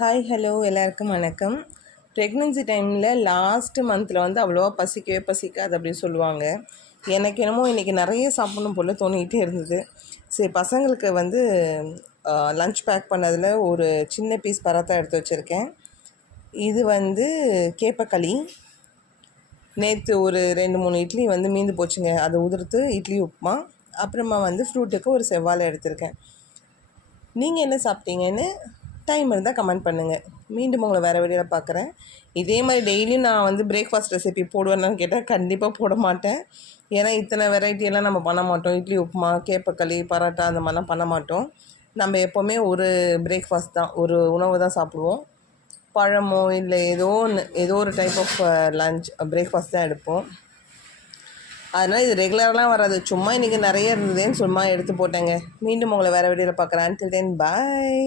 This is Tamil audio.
ஹாய் ஹலோ எல்லாருக்கும் வணக்கம். ப்ரெக்னென்சி டைமில் லாஸ்ட்டு மந்தில் வந்து அவ்வளோவா பசிக்காது அப்படின்னு சொல்லுவாங்க. எனக்கு என்னமோ இன்றைக்கி நிறைய சாப்பிடணும் போல் தோணிக்கிட்டே இருந்தது. சரி, பசங்களுக்கு வந்து லன்ச் பேக் பண்ணதில் ஒரு சின்ன பீஸ் பரோட்டா எடுத்து வச்சுருக்கேன். இது வந்து கேப்பக்களி. நேற்று ஒரு 2-3 இட்லி வந்து மீந்து போச்சுங்க. அதை உதிர்த்து இட்லி உப்புமா, அப்புறமா வந்து ஃப்ரூட்டுக்கு ஒரு செவ்வாழை எடுத்திருக்கேன். நீங்கள் என்ன சாப்பிட்டீங்கன்னு டைம் இருந்தால் கமெண்ட் பண்ணுங்கள். மீண்டும் உங்களை வேறு வீடியோவில் பார்க்குறேன். இதே மாதிரி டெய்லியும் நான் வந்து பிரேக்ஃபாஸ்ட் ரெசிபி போடுவேன்னு கேட்டால் கண்டிப்பாக போட மாட்டேன். ஏன்னா இத்தனை வெரைட்டியெல்லாம் நம்ம பண்ண மாட்டோம். இட்லி உப்புமா, கேப்பக்களி, பரோட்டா அந்த மாதிரிலாம் பண்ண மாட்டோம். நம்ம எப்போவுமே ஒரு பிரேக்ஃபாஸ்ட் தான், ஒரு உணவு தான் சாப்பிடுவோம். பழமோ இல்லை ஏதோ ஒரு டைப் ஆஃப் லன்ச் பிரேக்ஃபாஸ்ட் தான் எடுப்போம். அதனால் இது ரெகுலர்லாம் வராது. சும்மா இன்றைக்கி நிறைய இருந்ததுன்னு சும்மா எடுத்து போட்டேங்க. மீண்டும் உங்களை வேறு வீடியோவில் பார்க்குறேன். Until then, bye.